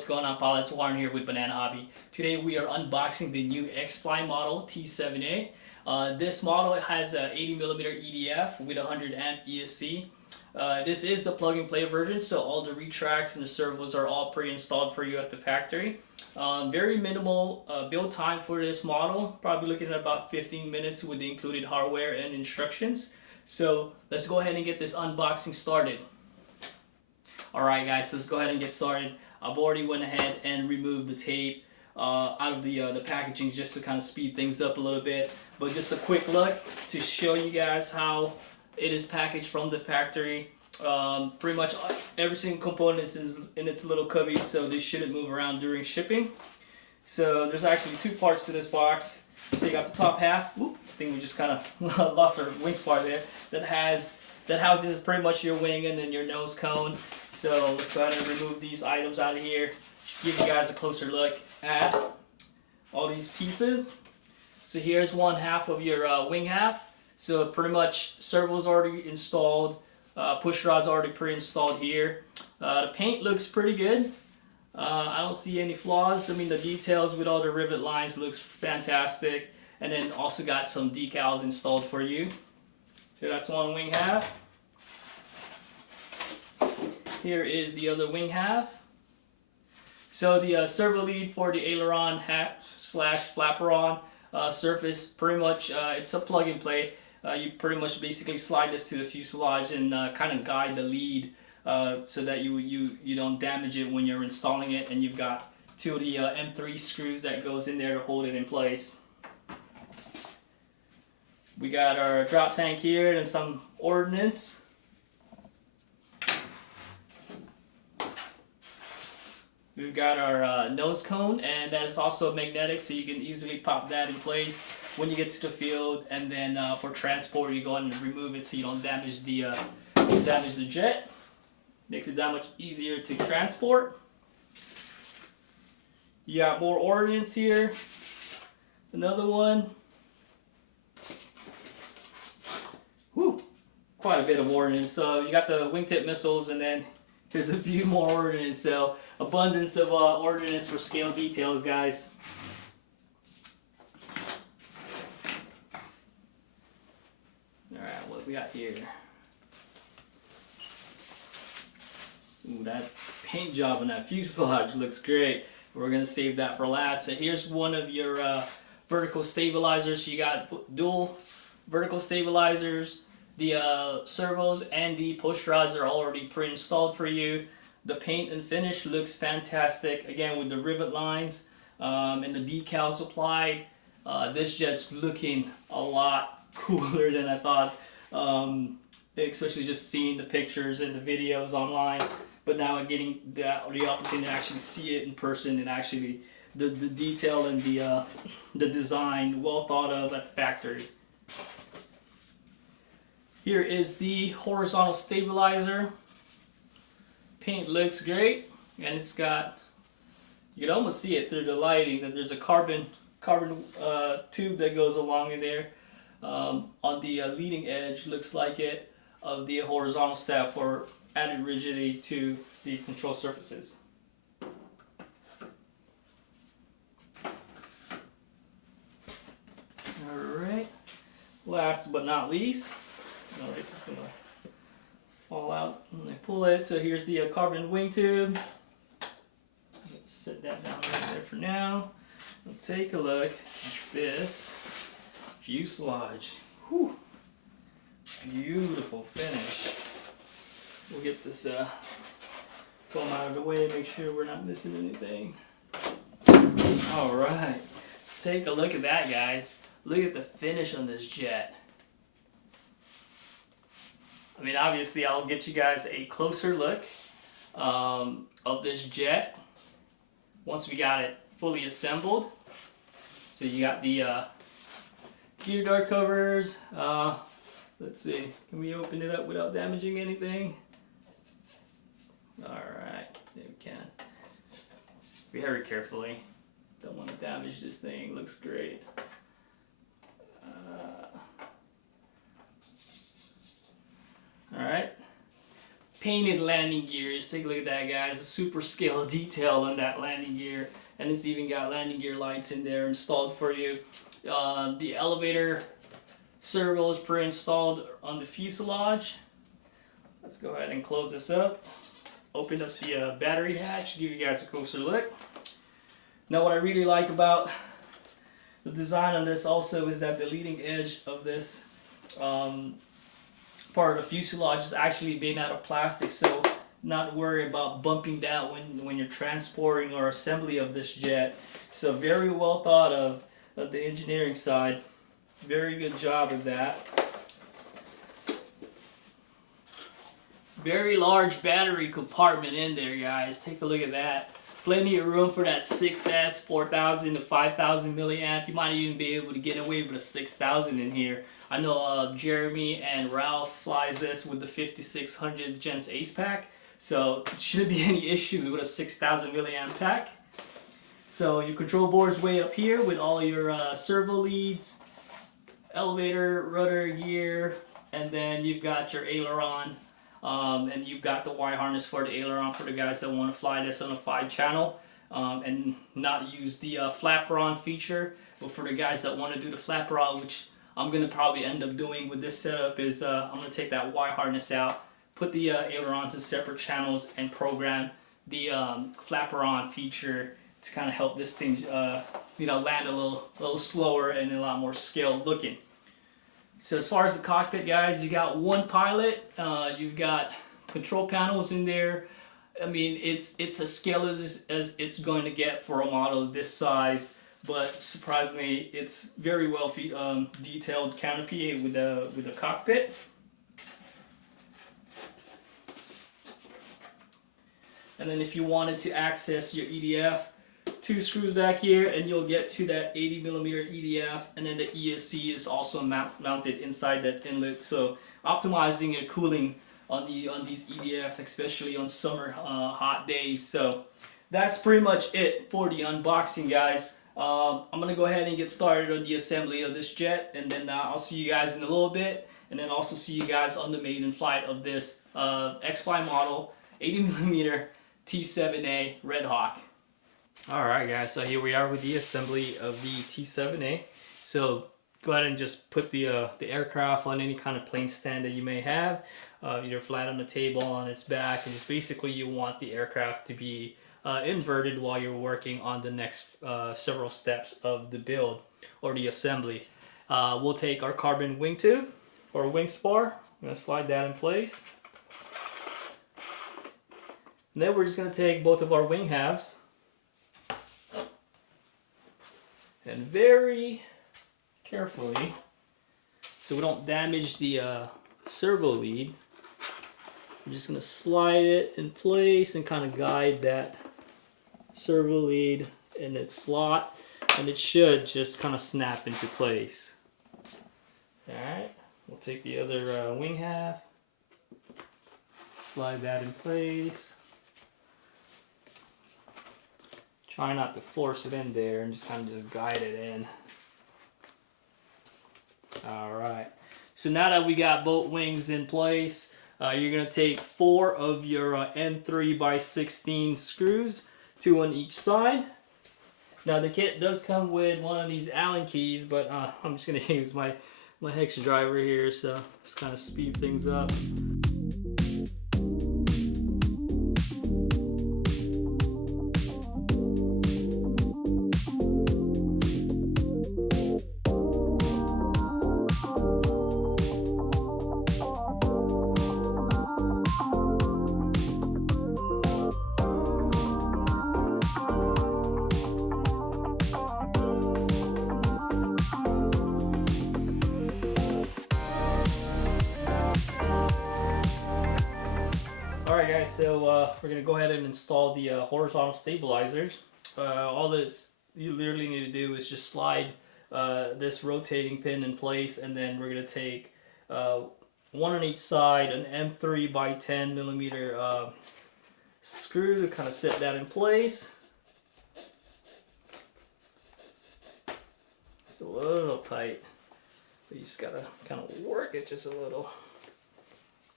what's going on, pilots? Warren here with Banana Hobby. Today we are unboxing the new Xfly-model T7A. This model has a 80mm EDF with 100 amp ESC. This is the plug-and-play version, so all the retracts and the servos are all pre-installed for you at the factory. Very minimal build time for this model, probably looking at about 15 minutes with the included hardware and instructions. So let's go ahead and get this unboxing started. Alright guys, let's go ahead and get started. I've already went ahead and removed the tape out of the packaging just to kind of speed things up a little bit. But just a quick look to show you guys how it is packaged from the factory. Pretty much every single component is in its little cubby, so they shouldn't move around during shipping. So there's actually two parts to this box. So you got the top half. Whoop, I think we just kind of lost our wing spar there. That houses pretty much your wing and then your nose cone. So let's go ahead and remove these items out of here. Give you guys a closer look at all these pieces. So here's one half of your wing half. So pretty much servo's already installed. Push rod's already pre-installed here. The paint looks pretty good. I don't see any flaws. I mean, the details with all the rivet lines looks fantastic. And then also got some decals installed for you. So that's one wing half. Here is the other wing half. So the servo lead for the aileron slash flaperon surface, pretty much it's a plug and play. You pretty much basically slide this to the fuselage and kind of guide the lead so that you don't damage it when you're installing it. And you've got two of the M3 screws that goes in there to hold it in place. We got our drop tank here and some ordnance. We've got our nose cone, and that is also magnetic, so you can easily pop that in place when you get to the field. And then for transport, you go ahead and remove it so you don't damage the jet. Makes it that much easier to transport. You got more ordnance here. Another one. Whew, quite a bit of ordnance. So you got the wingtip missiles, and then there's a few more ordnance. So abundance of ordnance for scale details, guys. Alright, what we got here? Ooh, that paint job on that fuselage looks great. We're going to save that for last. So here's one of your vertical stabilizers. You got dual vertical stabilizers. The servos and the push rods are already pre-installed for you. The paint and finish looks fantastic. Again, with the rivet lines and the decals applied. This jet's looking a lot cooler than I thought. Especially just seeing the pictures and the videos online. But now I'm getting the opportunity to actually see it in person, and actually the detail and the design well thought of at the factory. Here is the horizontal stabilizer. Paint looks great, and it's got, you can almost see it through the lighting that there's a carbon tube that goes along in there on the leading edge, looks like it, of the horizontal staff for added rigidity to the control surfaces. Alright, last but not least, this is going to fall out when I pull it. So here's the carbon wing tube. Set that down right there for now. Let's take a look at this fuselage. Whew. Beautiful finish. We'll get this foam out of the way, make sure we're not missing anything. Alright, let's take a look at that, guys. Look at the finish on this jet. I mean, obviously, I'll get you guys a closer look of this jet once we got it fully assembled. So you got the gear door covers. Let's see, can we open it up without damaging anything? Alright, there we can. Very carefully. Don't want to damage this thing, looks great. Alright, painted landing gears. Take a look at that, guys. A super scale detail on that landing gear, and it's even got landing gear lights in there installed for you. The elevator servo is pre-installed on the fuselage. Let's go ahead and close this up. Open up the battery hatch, give you guys a closer look. Now what I really like about the design on this also is that the leading edge of this part of the fuselage is actually made out of plastic, so not worry about bumping that when you're transporting or assembly of this jet. So very well thought of the engineering side. Very good job of that. Very large battery compartment in there, guys. Take a look at that. Plenty of room for that 6S 4000 to 5000 milliamp. You might even be able to get away with a 6000 in here. I know Jeremy and Ralph flies this with the 5600 Gens Ace pack, so it shouldn't be any issues with a 6000 milliamp pack. So your control board's way up here with all your servo leads, elevator, rudder, gear, and then you've got your aileron. And you've got the wire harness for the aileron for the guys that want to fly this on a 5-channel and not use the flaperon feature. But for the guys that want to do the flaperon, which I'm going to probably end up doing with this setup, is I'm going to take that wire harness out, put the ailerons in separate channels, and program the flaperon feature to kind of help this thing land a little slower and a lot more scaled looking. So as far as the cockpit, guys, you got one pilot, you've got control panels in there. I mean, it's as scale as it's going to get for a model this size, but surprisingly, it's very well detailed canopy with the cockpit. And then if you wanted to access your EDF, 2 screws back here and you'll get to that 80mm EDF, and then the ESC is also mounted inside that inlet, so optimizing your cooling on these EDF, especially on summer hot days. So that's pretty much it for the unboxing, guys. I'm gonna go ahead and get started on the assembly of this jet, and then I'll see you guys in a little bit, and then also see you guys on the maiden flight of this Xfly-model 80mm T7A Redhawk. Alright, guys, so here we are with the assembly of the T7A. So go ahead and just put the aircraft on any kind of plane stand that you may have, either flat on the table, on its back, and just basically you want the aircraft to be inverted while you're working on the next several steps of the build or the assembly. We'll take our carbon wing tube or wing spar. I'm going to slide that in place. And then we're just going to take both of our wing halves and very carefully, so we don't damage the servo lead, I'm just going to slide it in place and kind of guide that servo lead in its slot, and it should just kind of snap into place. Alright, we'll take the other wing half, slide that in place. Try not to force it in there and just kind of just guide it in. Alright, so now that we got both wings in place, you're going to take 4 of your M3x16 screws, 2 on each side. Now the kit does come with one of these Allen keys, but I'm just going to use my hex driver here, so let's kind of speed things up. Alright guys, so we're going to go ahead and install the horizontal stabilizers. All that you literally need to do is just slide this rotating pin in place, and then we're going to take one on each side, an M3x10mm screw to kind of set that in place. It's a little tight, but you just got to kind of work it just a little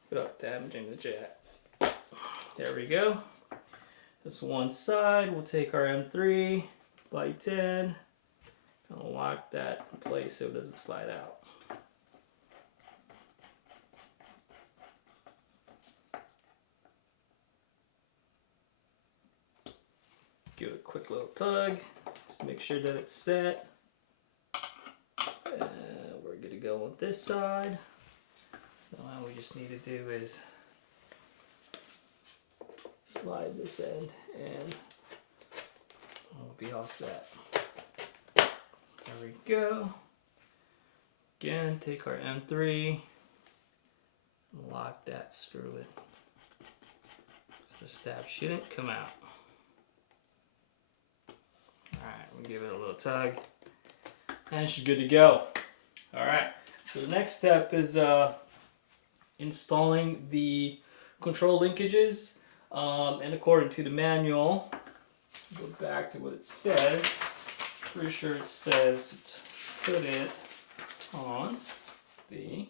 without damaging the jet. There we go. This one side, we'll take our M3 by 10 and lock that in place so it doesn't slide out. Give it a quick little tug, just make sure that it's set. And we're good to go on this side. So all we just need to do is slide this end and we'll be all set. There we go. Again, take our M3 and lock that screw in. So the stab shouldn't come out. Alright, we'll give it a little tug and she's good to go. Alright, so the next step is installing the control linkages. And according to the manual, go back to what it says. Pretty sure it says to put it on the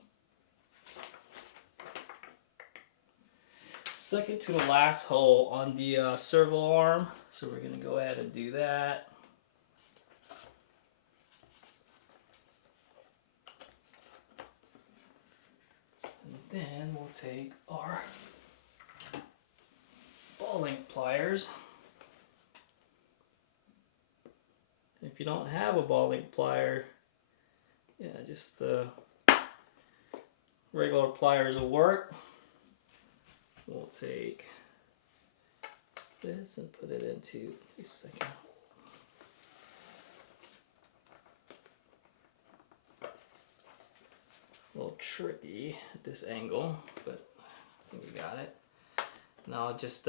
second to the last hole on the servo arm. So we're going to go ahead and do that. And then we'll take our ball link pliers. If you don't have a ball link plier, yeah, just regular pliers will work. We'll take this and put it into the second hole. A little tricky at this angle, but I think we got it. Now I'll just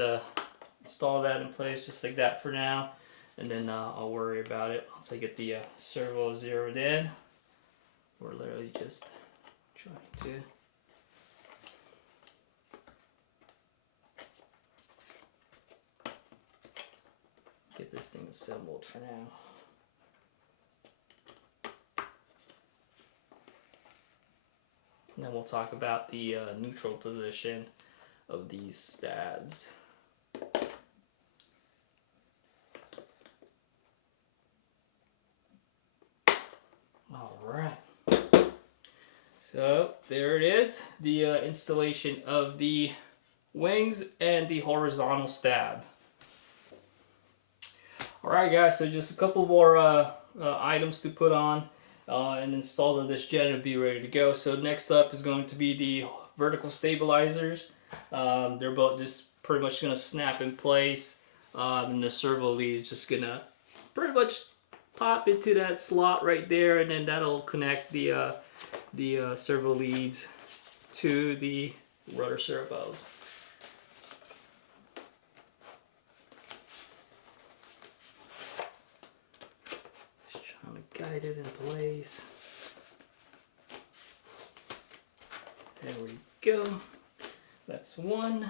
install that in place just like that for now, and then I'll worry about it once I get the servo zeroed in. We're literally just trying to get this thing assembled for now. And then we'll talk about the neutral position of these stabs. Alright, so there it is, the installation of the wings and the horizontal stab. Alright guys, so just a couple more items to put on and install in this jet and be ready to go. So next up is going to be the vertical stabilizers. They're both just pretty much going to snap in place, and the servo lead is just going to pretty much pop into that slot right there, and then that'll connect the servo leads to the rudder servos. Just trying to guide it in place. There we go. That's one.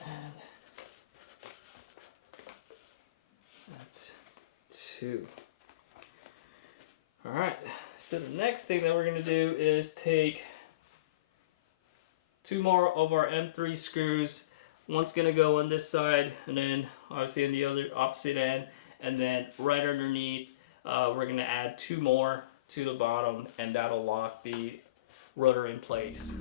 And that's two. All right, so the next thing that we're going to do is take two more of our M3 screws. One's going to go on this side, and then obviously on the other opposite end. And then right underneath, we're going to add two more to the bottom, and that'll lock the rudder in place.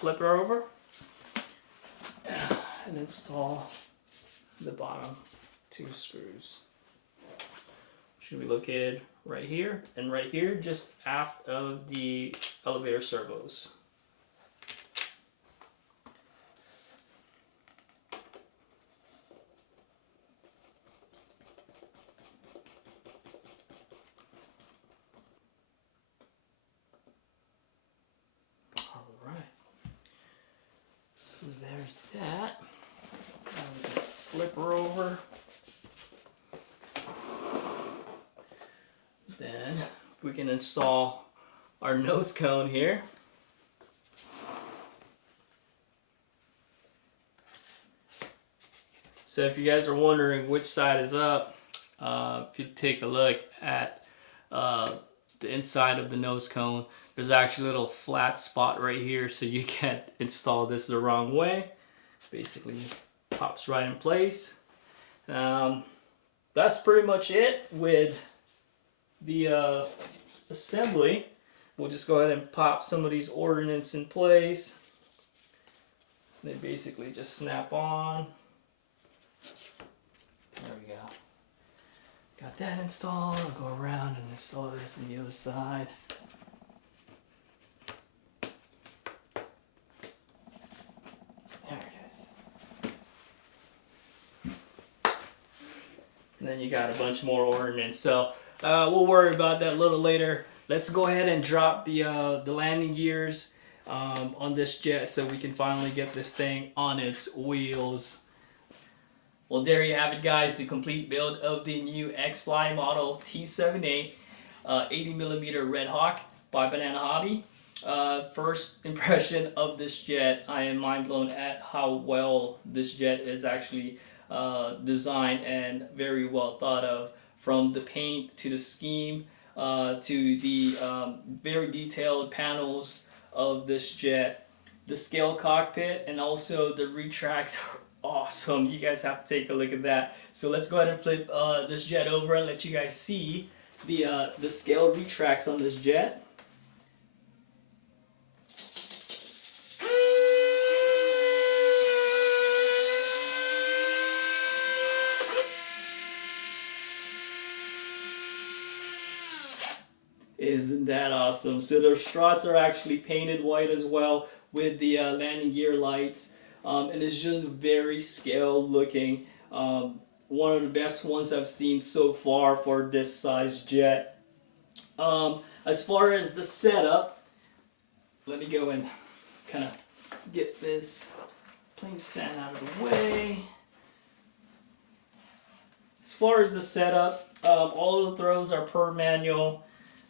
Flip her over and install the bottom two screws. Should be located right here and right here, just aft of the elevator servos. there's that. Flip her over. Then we can install our nose cone here. So if you guys are wondering which side is up, if you take a look at the inside of the nose cone, there's actually a little flat spot right here, so you can't install this the wrong way. Basically just pops right in place. That's pretty much it with the assembly. We'll just go ahead and pop some of these ordnance in place. They basically just snap on. There we go. Got that installed. I'll go around and install this on the other side. There it is. And then you got a bunch more ordnance. So we'll worry about that a little later. Let's go ahead and drop the landing gears on this jet so we can finally get this thing on its wheels. Well, there you have it, guys, the complete build of the new Xfly-model T7A 80mm Red Hawk by Banana Hobby. First impression of this jet, I am mind blown at how well this jet is actually designed and very well thought of, from the paint to the scheme to the very detailed panels of this jet, the scale cockpit, and also the retracts. Awesome. You guys have to take a look at that. So let's go ahead and flip this jet over and let you guys see the scale retracts on this jet. Isn't that awesome? So the struts are actually painted white as well with the landing gear lights. And it's just very scale looking. One of the best ones I've seen so far for this size jet. As far as the setup, let me go and kind of get this plane stand out of the way. As far as the setup, all of the throws are per manual,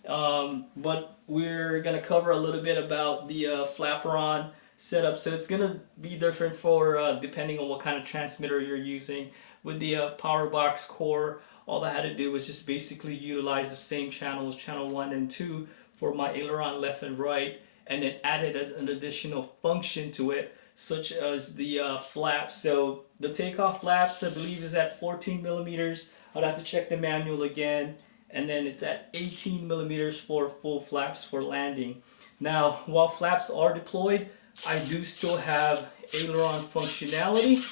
but we're going to cover a little bit about the flaperon setup. So it's going to be different for depending on what kind of transmitter you're using. With the power box core, all I had to do was just basically utilize the same channels, channel 1 and 2, for my aileron left and right, and then added an additional function to it, such as the flaps. So the takeoff flaps, I believe, is at 14 millimeters. I'd have to check the manual again. And then it's at 18 millimeters for full flaps for landing. Now, while flaps are deployed, I do still have aileron functionality.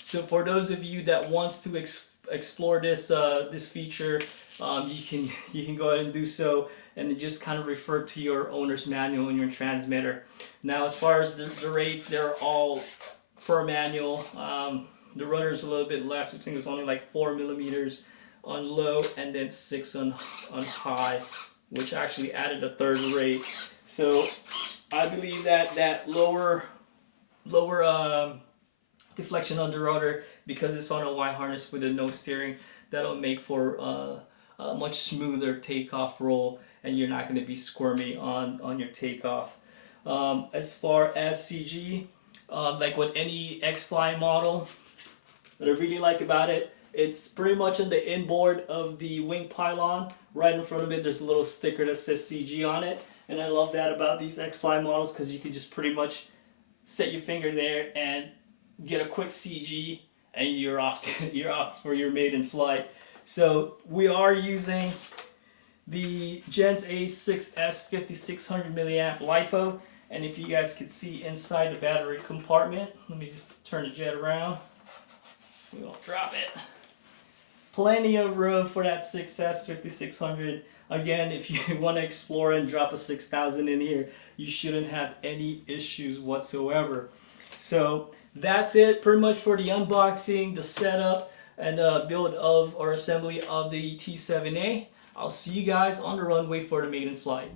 So for those of you that wants to explore this this feature, you can go ahead and do so, and just kind of refer to your owner's manual in your transmitter. Now, as far as the rates, they're all per manual. The rudder is a little bit less. I think it's only like 4 millimeters on low, and then 6 on high, which actually added a third rate. So I believe that lower deflection on the rudder, because it's on a Y harness with a no steering, that'll make for a much smoother takeoff roll, and you're not going to be squirmy on your takeoff. As far as CG, like with any Xfly model, what I really like about it, it's pretty much on the inboard of the wing pylon. Right in front of it, there's a little sticker that says CG on it. And I love that about these Xfly models, because you can just pretty much set your finger there and get a quick CG, and you're off for your maiden flight. So we are using the Gens A6S 5600 milliamp LiPo. And if you guys could see inside the battery compartment, let me just turn the jet around. We won't drop it. Plenty of room for that 6S 5600. Again, if you want to explore and drop a 6000 in here, you shouldn't have any issues whatsoever. So that's it pretty much for the unboxing, the setup, and build of or assembly of the T7A. I'll see you guys on the runway for the maiden flight.